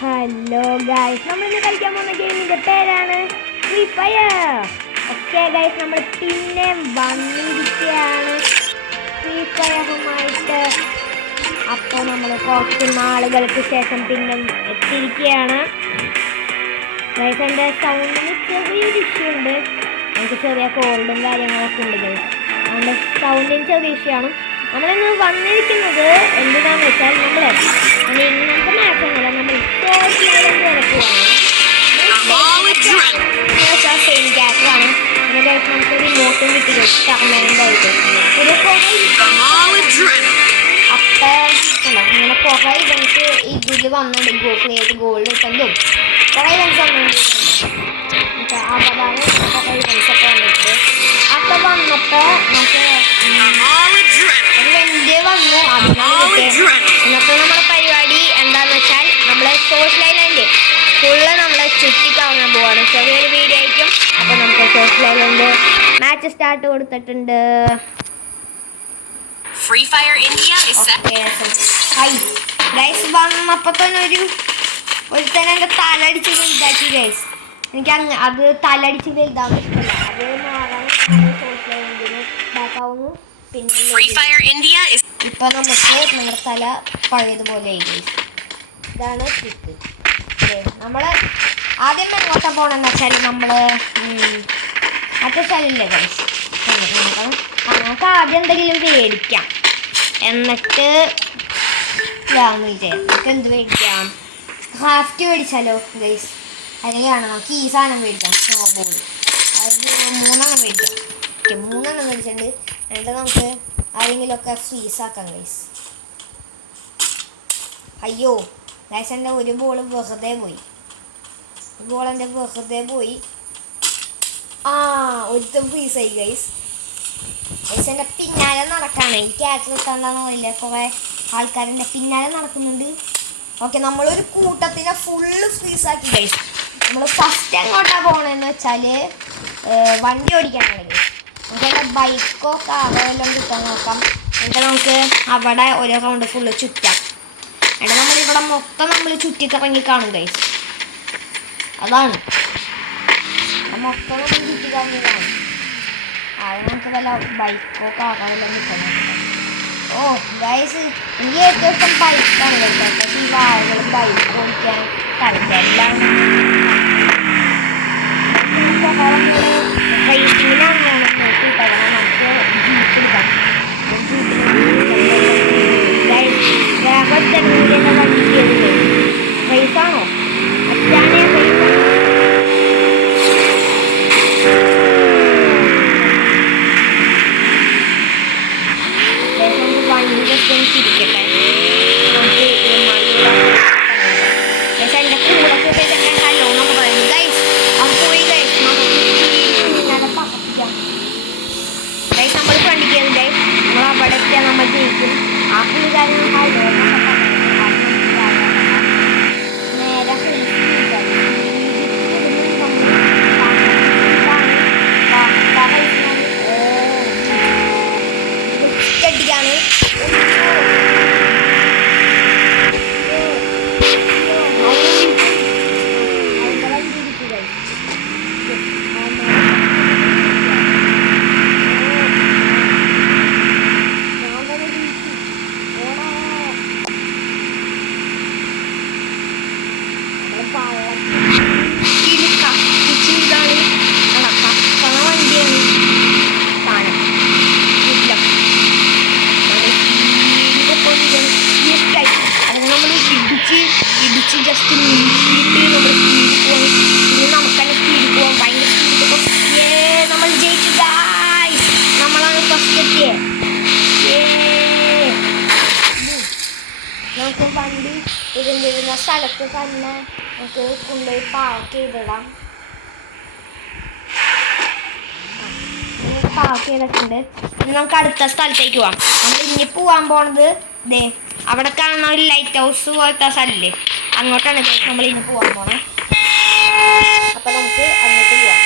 Hello guys, നമ്മളിന്ന് കളിക്കാൻ പോകുന്ന ഗെയിമിൻ്റെ പേരാണ് ഫ്രീ ഫയർ. ഓക്കെ ഗൈസ്, നമ്മൾ പിന്നെ വന്നിരിക്കുകയാണ് ഫ്രീ ഫയറുമായിട്ട്. അപ്പോൾ നമ്മൾ കുറച്ച് നാളുകൾക്ക് ശേഷം പിന്നെ എത്തിയിരിക്കുകയാണ് ഗൈസ്. എൻ്റെ സൗണ്ടിന് ചെറിയൊരു ഇഷ്യൂ ഉണ്ട്, എനിക്ക് ചെറിയ കോൾഡും കാര്യങ്ങളൊക്കെ ഉണ്ട് ഗൈസ്. അതുകൊണ്ട് സൗണ്ടിന് ചെറിയ ഇഷ്യൂ ആണ്. നമ്മളിന്ന് വന്നിരിക്കുന്നത് എന്തിനാന്ന് വെച്ചാൽ നമ്മൾ ഇങ്ങനത്തെ മാച്ചൊന്നുമില്ല, നമ്മൾ സെയിം ക്യാരക്ടറാണ്. പിന്നെ നമുക്ക് റിമോട്ടും കിട്ടി പെർമനൻ്റായിട്ട്. ഒരു അപ്പം ഇങ്ങനെ കുറേ ഇവൻസ് ഇതിൽ വന്നിട്ടുണ്ട്. ക്രിയേറ്റ് ഗോൾഡ് കിട്ടുന്നതും കുറേ ഇവൻസ് വന്നിട്ടുണ്ട്. അതാണ് കുറേ ഇവൻസ് ഒക്കെ വന്നിട്ട് അപ്പം വന്നപ്പോൾ നമുക്ക് വെൻ്റെ വന്നു. അതിനാണ് കിട്ടിയത്. ഇന്നത്തെ നമ്മുടെ പരിപാടി എന്താന്ന് വെച്ചാൽ നമ്മൾ സോഷ്യൽ ഐലൻഡ് ഫുള്ള് നമ്മൾ ചുറ്റിക്കാണാൻ പോവാണ്. ചെറിയൊരു വീഡിയോ ആയിരിക്കും. അപ്പോൾ നമുക്ക് സോഷ്യൽ ഐലൻഡ് മാച്ച് സ്റ്റാർട്ട് കൊടുത്തിട്ടുണ്ട്. Free Fire India is set. Guys വന്നപ്പോൾ തന്നെ ഒരുത്തന്നെ എൻ്റെ തലടിച്ച് വലുതാക്കി ഗൈസ്. എനിക്ക് അത് തലടിച്ച് വലുതാൻ ഇഷ്ടമല്ല. അത് മാറാൻ സോഷ്യൽ ഐലൻഡിന് ബാക്കാവുന്നു. പിന്നെ ഇപ്പം നമുക്ക് നമ്മുടെ തല പഴയതുപോലെ ആയി. ഇതാണ് ട്രിക്ക്. നമ്മൾ ആദ്യം എങ്ങോട്ടാ പോകണമെന്ന് വെച്ചാൽ നമ്മൾ മറ്റേ സ്ഥലമില്ലേ ഗൈസ്, നമുക്ക് ആദ്യം എന്തെങ്കിലും മേടിക്കാം. എന്നിട്ട് ഇതാന്ന് വിചാരിച്ചിട്ട് എന്ത് മേടിക്കാം, ക്രാഫ്റ്റ് മേടിച്ചാലോ ഗൈസ്. അതിലാണ് നമുക്ക് ഈ സാധനം മേടിക്കാം, സ്നോബോൾ. അത് 3 മേടിക്കാം. ഓക്കെ, 3 മേടിച്ചിട്ടുണ്ട്. എന്നിട്ട് നമുക്ക് ആരെങ്കിലുമൊക്കെ ഫ്രീസാക്കാം ഗൈസ്. അയ്യോ ഗൈസ്, എൻ്റെ ഒരു ബോൾ വെറുതെ പോയി. എൻ്റെ വെറുതെ പോയി. ഒരുത്തം ഫ്രീസായി ഗൈസ്. ഗൈസ് എൻ്റെ പിന്നാലെ നടക്കാണ്. എനിക്ക് ക്യാച്ച് കിട്ടാണ്ടാന്ന് പറയില്ല, കുറേ ആൾക്കാരെൻ്റെ പിന്നാലെ നടക്കുന്നുണ്ട്. ഓക്കെ, നമ്മളൊരു കൂട്ടത്തിനെ ഫുള്ള് ഫ്രീസാക്കി ഗൈസ്. നമ്മൾ ഫസ്റ്റ് എങ്ങോട്ടാണ് പോകണമെന്ന് വെച്ചാൽ വണ്ടി ഓടിക്കാനാണ് ഗൈസ്. നമുക്ക് എൻ്റെ ബൈക്കോ കാറോ എല്ലാം കിട്ടാൻ നോക്കാം. എന്നിട്ട് നമുക്ക് അവിടെ ഒരു റൗണ്ട് ഫുള്ള് ചുറ്റാം. എന്നിട്ട് നമ്മളിവിടെ മൊത്തം നമ്മൾ ചുറ്റിക്കറങ്ങി കാണും ഗൈസ്. അതാണ് മൊത്തം നമ്മൾ ചുറ്റിക്കറങ്ങി കാണും. അത് നമുക്ക് വല്ല ബൈക്കോ കാറോ എല്ലാം കിട്ടാൻ നോക്കാം. ഓ ഗൈസ്, എനിക്ക് ഏറ്റവും ഇഷ്ടം ബൈക്കാണ് ഗൈസ്. പക്ഷേ ഈ വാഴകൾ ബൈക്ക് ഓടിക്കാൻ കളിക്കാറില്ല. റേസിങ്ങിനാണ് നോക്കിയിട്ടാണ് നമുക്ക് ജീപ്പിലെടുക്കാം. ജീപ്പിലെടുക്കാം വണ്ടി കയറില്ലേ. റേസാണോ അച്ഛാണേ വണ്ടി ജസ്റ്റ് ഒന്ന് തിരിക്കട്ടെ. നമുക്ക് പക്ഷെ എൻ്റെ കൂടെ പോയിട്ട് ഹലോ നമ്മൾ പറയുന്നത് ഗൈസ്. അത് പോയി ഗൈസ്, ഗൈസ് നമ്മൾ ഫ്രണ്ടിൽ കയറി ഗൈസ്. നമ്മൾ അവിടെ എത്തിയാൽ നമ്മൾ ജയിക്കും. ആ പുള്ളിക്കാരൻ നേരെ ാണ്. ഇടിച്ച് ജസ്റ്റ് നീട്ടിയിട്ട് നമ്മൾ സ്പീഡിൽ പോകും. പിന്നെ നമുക്ക് തന്നെ സ്പീഡിൽ പോകാം, ഭയങ്കര സ്പീഡിൽ പോകും. നമ്മൾ ജയിച്ചു ഗൈസ്, നമ്മളാണ് ഫസ്റ്റ് എത്തിയത്. നമുക്ക് വണ്ടി ഇരുന്നിരുന്ന സ്ഥലത്ത് തന്നെ നമുക്ക് കൊണ്ടുപോയി പാർക്ക് ചെയ്തിടാം. പാർക്ക് ചെയ്തിട്ടുണ്ട്. ഇനി നമുക്ക് അടുത്ത സ്ഥലത്തേക്ക് പോവാം. നമ്മൾ ഇനി പോകാൻ പോണത് ദേ അവിടെ കാണുന്ന ഒരു ലൈറ്റ് ഹൗസ് പോലത്തെ സ്ഥലമില്ലേ, അങ്ങോട്ടാണ് നമ്മൾ ഇനി പോകാൻ പോണേ. അപ്പം നമുക്ക് അങ്ങോട്ട് പോവാം.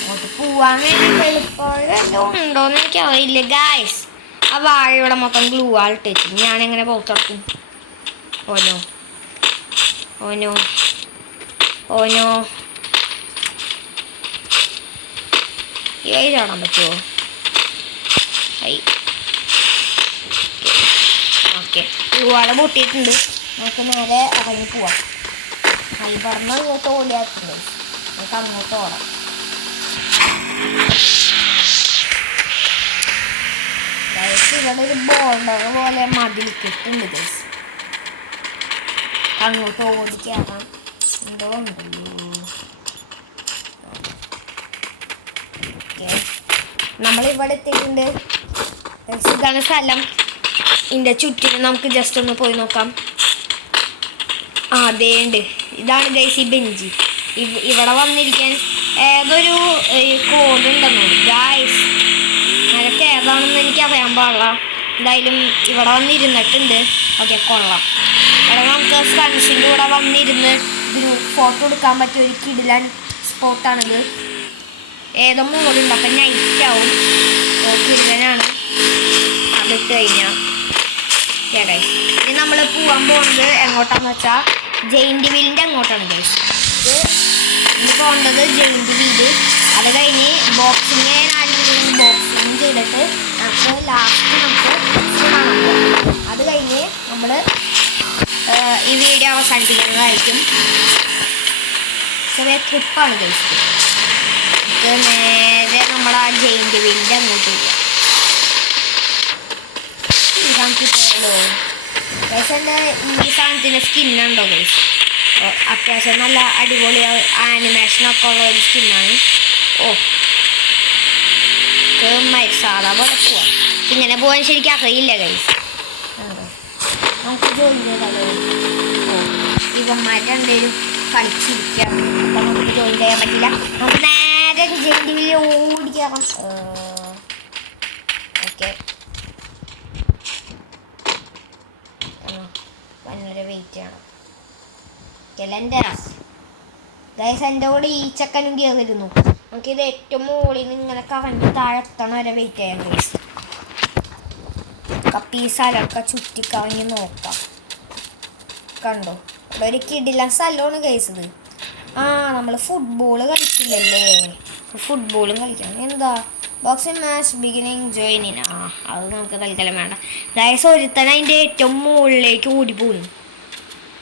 അങ്ങോട്ട് പോവാൻ വേണ്ടി എളുപ്പം ഉണ്ടോയെന്ന് എനിക്കറിയില്ല ഗായ്സ്. ആ വാഴ ഇവിടെ മൊത്തം ഗ്ലൂ ആൾട്ട് വെച്ചു. ഞാനെങ്ങനെ പുറത്തിറക്കും? പോലോ ഓനോ ഓനോ ചാടാൻ പറ്റുമോ? ഓക്കെ ഒരുപാട് പൊട്ടിയിട്ടുണ്ട്. നമുക്ക് നേരെ ഇറങ്ങി പോവാം. പറഞ്ഞ ഇങ്ങോട്ട് ഓടിയാക്കുന്നത് നമുക്ക് അങ്ങോട്ട് ഓടാം. ഇവിടെ ഒരു ബോർഡർ പോലെ മതിൽ കെട്ടുണ്ട് ഗൈസ്. അങ്ങോട്ട് ഓടിക്കാം. എന്തോ ഉണ്ടല്ലോ. നമ്മളിവിടെ എത്തിയിട്ടുണ്ട്. ഇതാണ് സ്ഥലം. ഇതിൻ്റെ ചുറ്റിനും നമുക്ക് ജസ്റ്റ് ഒന്ന് പോയി നോക്കാം. അതേണ്ട് ഇതാണ് ഗൈസ് ഈ ബെഞ്ച്. ഇവിടെ വന്നിരിക്കാൻ ഏതൊരു കോഡ് ഉണ്ടെന്നോ ഗൈസ്. നിനക്ക് ഏതാണെന്ന് എനിക്ക് അറിയാൻ പാടില്ല. എന്തായാലും ഇവിടെ വന്നിരുന്നിട്ടുണ്ട്. ഓക്കെ കൊള്ളാം. ഇവിടെ നമുക്ക് ഫ്രണ്ട്സിൻ്റെ കൂടെ വന്നിരുന്ന് ഗ്രൂപ്പ് ഫോട്ടോ എടുക്കാൻ പറ്റിയ ഒരു കിടിലൻ സ്പോട്ടാണിത്. ഏതോ മോഡുണ്ട്. അപ്പം നൈറ്റ് ആവും. കിടിലനാണ്. അതിട്ട് കഴിഞ്ഞാൽ ഗൈസ് ഇനി നമ്മൾ പോകാൻ പോകുന്നത് എങ്ങോട്ടാന്ന് വെച്ചാൽ ജെയിൻറ്റ് വീലിൻ്റെ അങ്ങോട്ടാണ് ഗൈസ്. ഇനി പോകേണ്ടത് ജെയിൻറ്റ് വീല്. അത് കഴിഞ്ഞ് ബോക്സിങ് ബോക്സിങ് ചെയ്തിട്ട് നമുക്ക് ലാസ്റ്റ് നമുക്ക് കാണാൻ പോകാം. അത് കഴിഞ്ഞ് നമ്മൾ ഈ വീഡിയോ അവസാനിപ്പിക്കുന്നതായിരിക്കും. ചെറിയ ട്രിപ്പാണ് ഗൈസ്. നമുക്ക് നേരെ നമ്മൾ ആ ജെയിൻറ്റ് വീലിൻ്റെ അങ്ങോട്ട് പോകാം. പോയാലോ ഗൈസ്? എൻ്റെ ഈ സാധനത്തിൻ്റെ സ്കിന്നുണ്ടോ ഗൈസ്? അത്യാവശ്യം നല്ല അടിപൊളി ആനിമേഷനൊക്കെ ഉള്ള ഒരു സ്കിന്നാണ്. സാധാ പോലെ പോവാം. ഇങ്ങനെ പോകാൻ ശരിക്കും അറിയില്ല ഗൈസ്. നമുക്ക് ജോയിൻ ചെയ്താലോ? ഇവന്മാർ രണ്ടുപേരും കളിച്ചിരിക്കാം. അപ്പം നമുക്ക് ജോയിൻ ചെയ്യാൻ പറ്റില്ല. നമുക്ക് നേരെ ജെയിൻറ്റ് വീലിൽ ഓടിക്കാം. ഓക്കെ വന്നൊരു വെയിറ്റ് ചെയ്യണം. എൻ്റെ ഗൈസ് എൻ്റെ കൂടെ ഈ ചക്കനും കയറിയിരുന്നു. നമുക്കിത് ഏറ്റവും മുകളിൽ നിന്ന് ഇങ്ങനെ കറങ്ങി താഴെത്തണ വരെ വെയിറ്റ് ചെയ്യാം ഗൈസ്. ഈ സ്ഥലമൊക്കെ ചുറ്റിക്കറങ്ങി നോക്കാം. കണ്ടോ ഇവിടെ ഒരു കിടിലൻ സ്ഥലമാണ് ഗൈസ് ഇത്. നമ്മൾ ഫുട്ബോൾ കളിച്ചില്ലല്ലേ? ഫുട്ബോളും കളിക്കണം. എന്താ ബോക്സിംഗ് മാച്ച് ബിഗിനിങ് ജോയിനിങ്. അത് നമുക്ക് തൽക്കാലം വേണ്ട ഗൈസ്. ഒരുത്തന അതിൻ്റെ ഏറ്റവും മുകളിലേക്ക് ഓടിപ്പോകുന്നു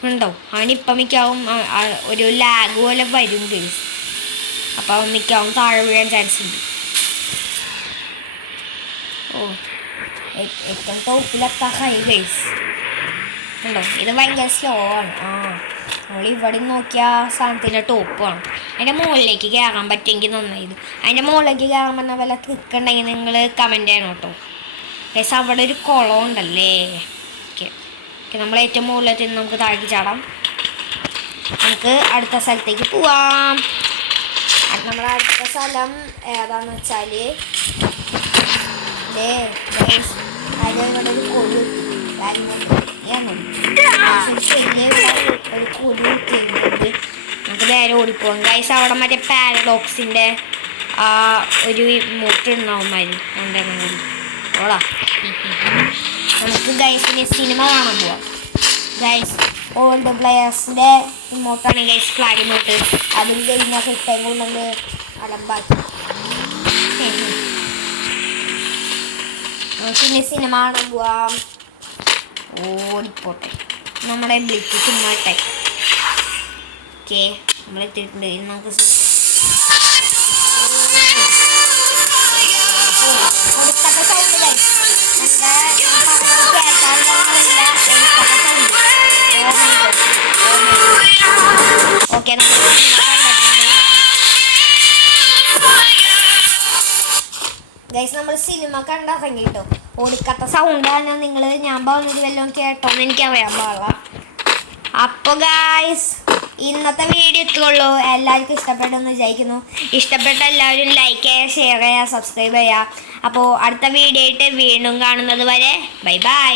ഉണ്ടോ? അവനിപ്പം മിക്കാവും ഒരു ലാഗ് പോലെ വരും ഗൈസ്. അപ്പം അവൻ മിക്കാവും താഴെ വീഴാൻ ചാൻസ് ഉണ്ട്. ഏറ്റവും ടോപ്പിലെത്താൻ ഗൈസ് ഉണ്ടോ? ഇത് ഭയങ്കര സ്ലോ ആണ്. നമ്മൾ ഇവിടെ നോക്കിയ സാധനത്തിൻ്റെ ടോപ്പാണ്. അതിൻ്റെ മുകളിലേക്ക് കയറാൻ പറ്റുമെങ്കിൽ നന്നായത്. അതിൻ്റെ മുകളിലേക്ക് കയറാൻ പറഞ്ഞാൽ വല്ല ട്രിക്ക് ഉണ്ടെങ്കിൽ നിങ്ങൾ കമൻറ്റ് ചെയ്യണം കേട്ടോ ഗൈസ്. അവിടെ ഒരു കുളം ഉണ്ടല്ലേ? ഓക്കെ നമ്മൾ ഏറ്റവും മുകളിലെത്തി നമുക്ക് താഴേക്ക് ചാടാം. നമുക്ക് അടുത്ത സ്ഥലത്തേക്ക് പോവാം. നമ്മുടെ അടുത്ത സ്ഥലം ഏതാന്ന് വെച്ചാൽ ഒരു കൊടി ഒരു കൊടി കുത്തിയിട്ടുണ്ട്. നമുക്ക് നേരെ ഓടിപ്പോവാം ഗൈസ്. അവിടെ മറ്റേ പാരഡോക്സിൻ്റെ ഒരു മുട്ടുണ്ടാവുമായിരുന്നു. എന്തെങ്കിലും ഓടാ. നമുക്ക് ഗൈസിന് സിനിമ കാണാൻ പോവാം ഗൈസ്. ഓൾഡ് പ്ലെയേഴ്സിൻ്റെ ഇമോട്ടാണ് ഗൈസ്, ഫ്ലാഗ് ഇമോട്ട്. അതിൽ കഴിഞ്ഞാൽ കിട്ടാൻ കൊണ്ടത് അലമ്പാക്കി. പിന്നെ സിനിമ കാണാൻ പോവാം. ഓടിപ്പോട്ടെ നമ്മുടെ ബ്ലിക്ക് ചുമ്മാ ഇട്ടെ. ഓക്കെ നമ്മൾ എത്തിയിട്ടുണ്ട്. നമുക്ക് ഓക്കെ ഗൈസ് നമ്മൾ സിനിമ കണ്ടിറങ്ങി കേട്ടോ. ഓടിക്കത്ത സൗണ്ടാണ് ഞാൻ പറഞ്ഞത് വല്ലതും കേട്ടോന്ന് എനിക്കറിയാൻ പാടില്ല. അപ്പോൾ ഗൈസ് ഇന്നത്തെ വീഡിയോ ഇത്രയുള്ളൂ. എല്ലാവർക്കും ഇഷ്ടപ്പെട്ടെന്ന് വിചാരിക്കുന്നു. ഇഷ്ടപ്പെട്ട എല്ലാവരും ലൈക്ക് ചെയ്യുക, ഷെയർ ചെയ്യുക, സബ്സ്ക്രൈബ് ചെയ്യുക. അപ്പോൾ അടുത്ത വീഡിയോ ആയിട്ട് വീണ്ടും കാണുന്നത് വരെ ബൈ ബൈ.